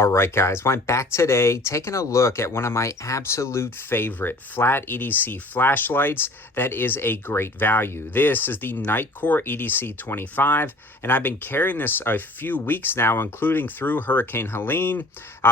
All right, guys, well, I'm back today taking a look at one of my absolute favorite flat EDC flashlights that is a great value. This is the Nitecore EDC25, and I've been carrying this a few weeks now, including through Hurricane Helene,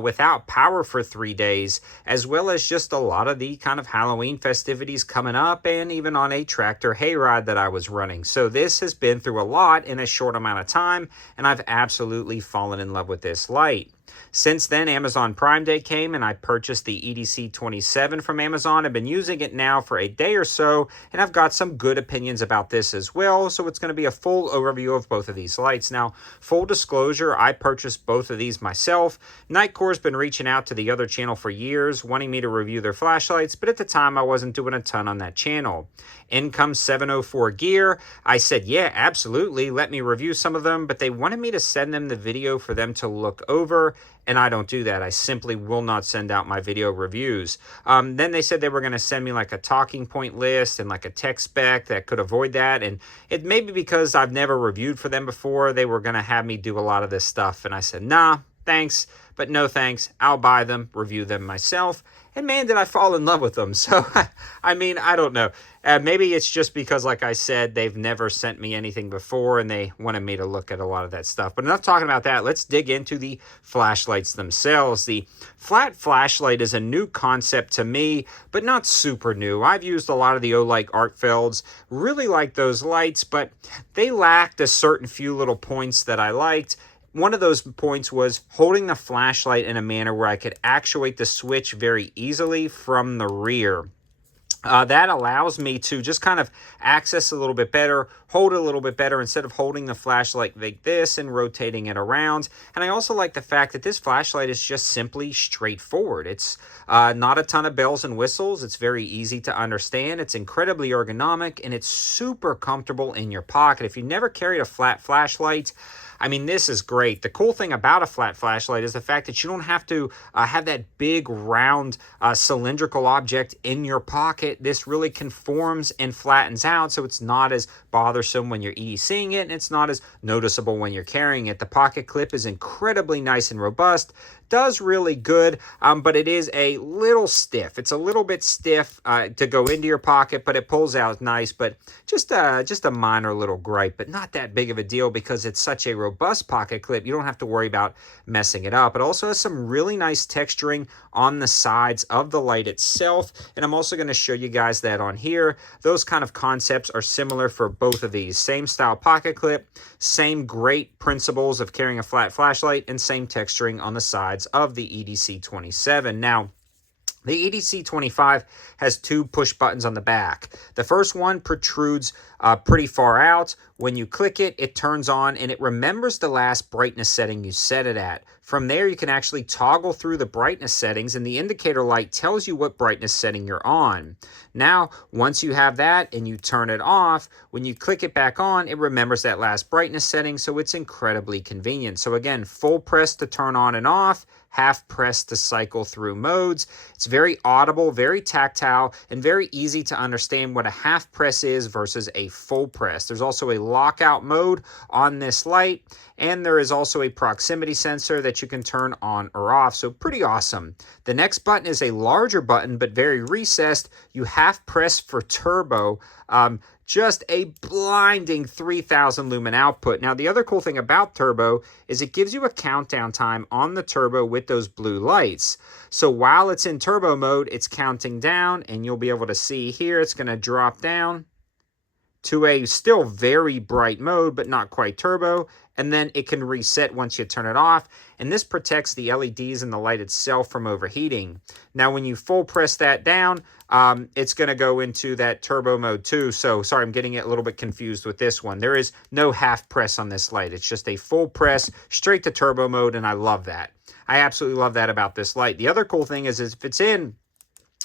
without power for 3 days, as well as just a lot of the kind of Halloween festivities coming up, and even on a tractor hayride that I was running. So this has been through a lot in a short amount of time, and I've absolutely fallen in love with this light. Since then, Amazon Prime Day came and I purchased the EDC27 from Amazon. I've been using it now for a day or so, and I've got some good opinions about this as well. So it's going to be a full overview of both of these lights. Now, full disclosure, I purchased both of these myself. Nitecore's been reaching out to the other channel for years, wanting me to review their flashlights, but at the time I wasn't doing a ton on that channel. In comes 704 Gear. I said, yeah, absolutely, let me review some of them, but they wanted me to send them the video for them to look over, and I don't do that. I simply will not send out my video reviews. Then they said they were going to send me like a talking point list and like a tech spec that could avoid that, and it may be because I've never reviewed for them before. They were going to have me do a lot of this stuff, and I said, nah, thanks, but no thanks. I'll buy them, review them myself. And man, did I fall in love with them. So, I mean, I don't know. Maybe it's just because, like I said, they've never sent me anything before and they wanted me to look at a lot of that stuff. But enough talking about that. Let's dig into the flashlights themselves. The flat flashlight is a new concept to me, but not super new. I've used a lot of the Olight Arcfelds. Really like those lights, but they lacked a certain few little points that I liked. One of those points was holding the flashlight in a manner where I could actuate the switch very easily from the rear. That allows me to just kind of access a little bit better, hold a little bit better instead of holding the flashlight like this and rotating it around. And I also like the fact that this flashlight is just simply straightforward. It's not a ton of bells and whistles. It's very easy to understand. It's incredibly ergonomic, and it's super comfortable in your pocket. If you never carried a flat flashlight, I mean, this is great. The cool thing about a flat flashlight is the fact that you don't have to have that big, round, cylindrical object in your pocket. This really conforms and flattens out, so it's not as bothersome when you're EDCing it, and it's not as noticeable when you're carrying it. The pocket clip is incredibly nice and robust, does really good, but it is a little stiff. It's a little bit stiff to go into your pocket, but it pulls out nice. But just a minor little gripe, but not that big of a deal because it's such a robust pocket clip. You don't have to worry about messing it up. It also has some really nice texturing on the sides of the light itself, and I'm also going to show you guys that on here. Those kind of concepts are similar for both of these. Same style pocket clip, same great principles of carrying a flat flashlight, and same texturing on the sides of the EDC27. Now, the EDC25 has two push buttons on the back. The first one protrudes pretty far out. When you click it, it turns on and it remembers the last brightness setting you set it at. From there, you can actually toggle through the brightness settings, and the indicator light tells you what brightness setting you're on. Now, once you have that and you turn it off, when you click it back on, it remembers that last brightness setting, so it's incredibly convenient. So again, full press to turn on and off, half press to cycle through modes. It's very audible, very tactile, and very easy to understand what a half press is versus a full press. There's also a lockout mode on this light, and there is also a proximity sensor that you can turn on or off, so pretty awesome. The next button is a larger button, but very recessed. You half press for turbo. Just a blinding 3000 lumen output. Now, the other cool thing about turbo is it gives you a countdown time on the turbo with those blue lights. So while it's in turbo mode, it's counting down, and you'll be able to see here, it's going to drop down to a still very bright mode, but not quite turbo. And then it can reset once you turn it off. And this protects the LEDs and the light itself from overheating. Now, when you full press that down, it's going to go into that turbo mode too. So, sorry, I'm getting it a little bit confused with this one. There is no half press on this light. It's just a full press straight to turbo mode, and I love that. I absolutely love that about this light. The other cool thing is if it's in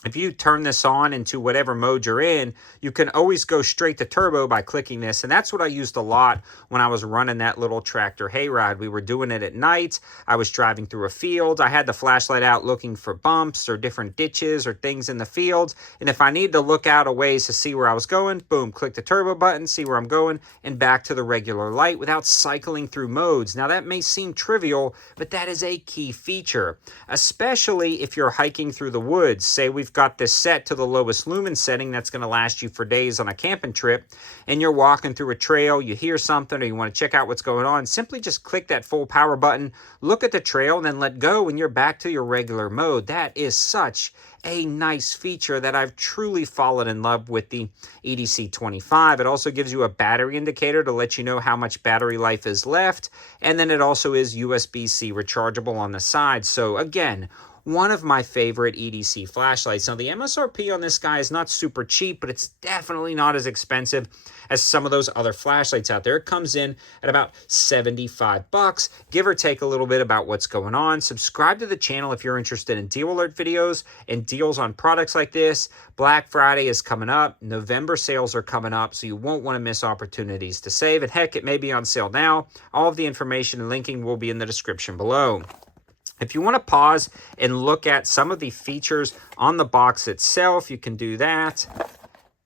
If you turn this on into whatever mode you're in, you can always go straight to turbo by clicking this. And that's what I used a lot when I was running that little tractor hayride. We were doing it at night. I was driving through a field. I had the flashlight out looking for bumps or different ditches or things in the field. And if I needed to look out a ways to see where I was going, boom, click the turbo button, see where I'm going, and back to the regular light without cycling through modes. Now that may seem trivial, but that is a key feature, especially if you're hiking through the woods. Say we've got this set to the lowest lumen setting that's going to last you for days on a camping trip, and you're walking through a trail, you hear something, or you want to check out what's going on, simply just click that full power button, look at the trail, and then let go, and you're back to your regular mode. That is such a nice feature that I've truly fallen in love with the EDC25. It also gives you a battery indicator to let you know how much battery life is left, and then it also is USB-C rechargeable on the side. So again, one of my favorite EDC flashlights. Now, the MSRP on this guy is not super cheap, but it's definitely not as expensive as some of those other flashlights out there. It comes in at about 75 bucks, give or take a little bit about what's going on. Subscribe to the channel if you're interested in deal alert videos and deals on products like this. Black Friday is coming up. November sales are coming up, so you won't want to miss opportunities to save. And heck, it may be on sale now. All of the information and linking will be in the description below. If you want to pause and look at some of the features on the box itself, you can do that.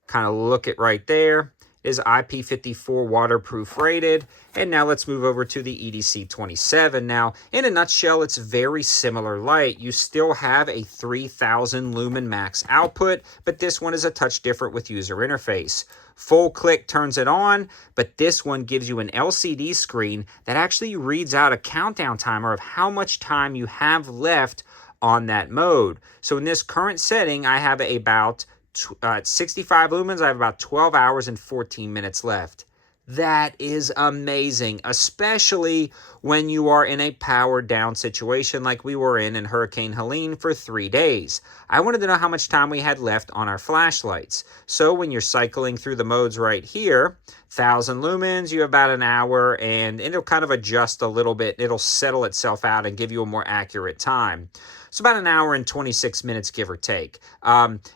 Kind of look it right there. It is IP54 waterproof rated. And now let's move over to the EDC27. Now, in a nutshell, it's very similar light. You still have a 3000 lumen max output, but this one is a touch different with user interface. Full click turns it on, but this one gives you an LCD screen that actually reads out a countdown timer of how much time you have left on that mode. So in this current setting, I have about 65 lumens. I have about 12 hours and 14 minutes left. That is amazing, especially when you are in a powered down situation like we were in Hurricane Helene for 3 days. I wanted to know how much time we had left on our flashlights. So when you're cycling through the modes right here, 1000 lumens, you have about an hour, and it'll kind of adjust a little bit. It'll settle itself out and give you a more accurate time. So about an hour and 26 minutes, give or take.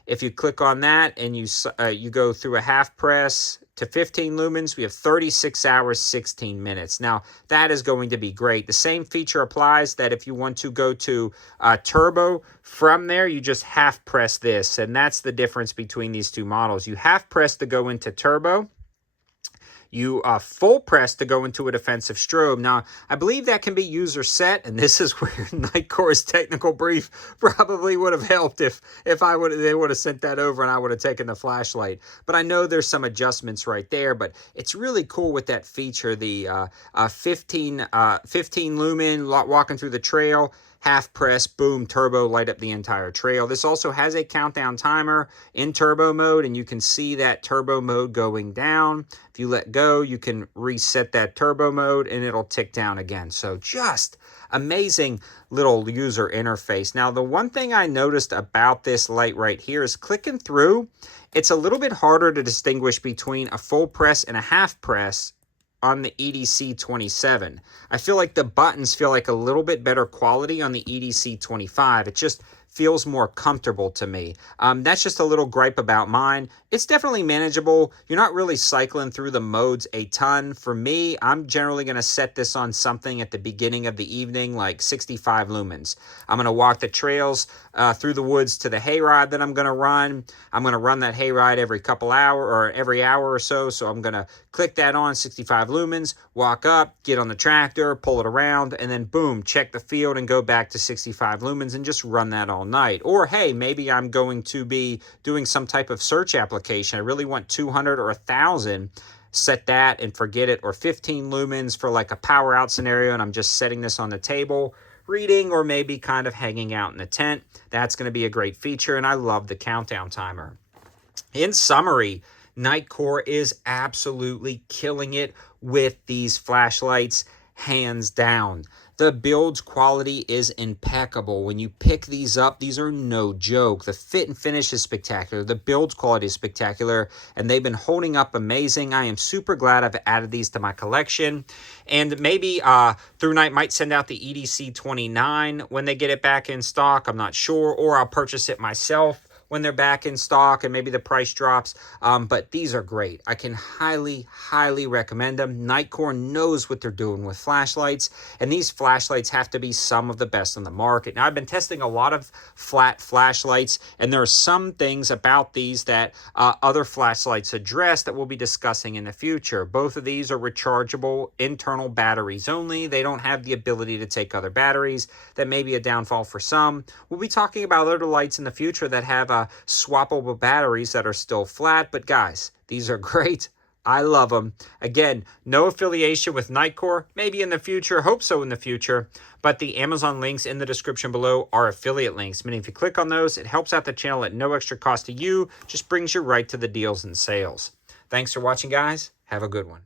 If you click on that and you go through a half press to 15 lumens, we have 36 hours, 16 minutes. Now, that is going to be great. The same feature applies that if you want to go to turbo, from there, you just half press this, and that's the difference between these two models. You half press to go into turbo. You full press to go into a defensive strobe. Now, I believe that can be user set, and this is where Nitecore's technical brief probably would have helped if they would have sent that over and I would have taken the flashlight. But I know there's some adjustments right there, but it's really cool with that feature, the 15 lumen walking through the trail. Half press, boom, turbo, light up the entire trail. This also has a countdown timer in turbo mode, and you can see that turbo mode going down. If you let go, you can reset that turbo mode, and it'll tick down again. So just amazing little user interface. Now, the one thing I noticed about this light right here is clicking through, it's a little bit harder to distinguish between a full press and a half press on the EDC27. I feel like the buttons feel like a little bit better quality on the EDC25. It just feels more comfortable to me. That's just a little gripe about mine. It's definitely manageable. You're not really cycling through the modes a ton. For me, I'm generally going to set this on something at the beginning of the evening, like 65 lumens. I'm going to walk the trails through the woods to the hayride that I'm going to run. I'm going to run that hayride every hour or so. So I'm going to click that on 65 lumens, walk up, get on the tractor, pull it around, and then boom, check the field and go back to 65 lumens and just run that all night. Or hey, maybe I'm going to be doing some type of search application. I really want 200 or 1000. Set that and forget it. Or 15 lumens for like a power out scenario, and I'm just setting this on the table, reading, or maybe kind of hanging out in the tent. That's going to be a great feature, and I love the countdown timer. In summary, Nitecore is absolutely killing it with these flashlights, hands down. The build quality is impeccable. When you pick these up, these are no joke. The fit and finish is spectacular. The build quality is spectacular, and they've been holding up amazing. I am super glad I've added these to my collection. And maybe Through Night might send out the EDC29 when they get it back in stock. I'm not sure, or I'll purchase it myself when they're back in stock and maybe the price drops. But these are great. I can highly, highly recommend them. Nitecore knows what they're doing with flashlights, and these flashlights have to be some of the best on the market. Now, I've been testing a lot of flat flashlights, and there are some things about these that other flashlights address that we'll be discussing in the future. Both of these are rechargeable internal batteries only. They don't have the ability to take other batteries. That may be a downfall for some. We'll be talking about other lights in the future that have swappable batteries that are still flat, but guys, these are great. I love them. Again, no affiliation with Nitecore. Maybe in the future, hope so in the future, but the Amazon links in the description below are affiliate links, meaning if you click on those, it helps out the channel at no extra cost to you, just brings you right to the deals and sales. Thanks for watching, guys. Have a good one.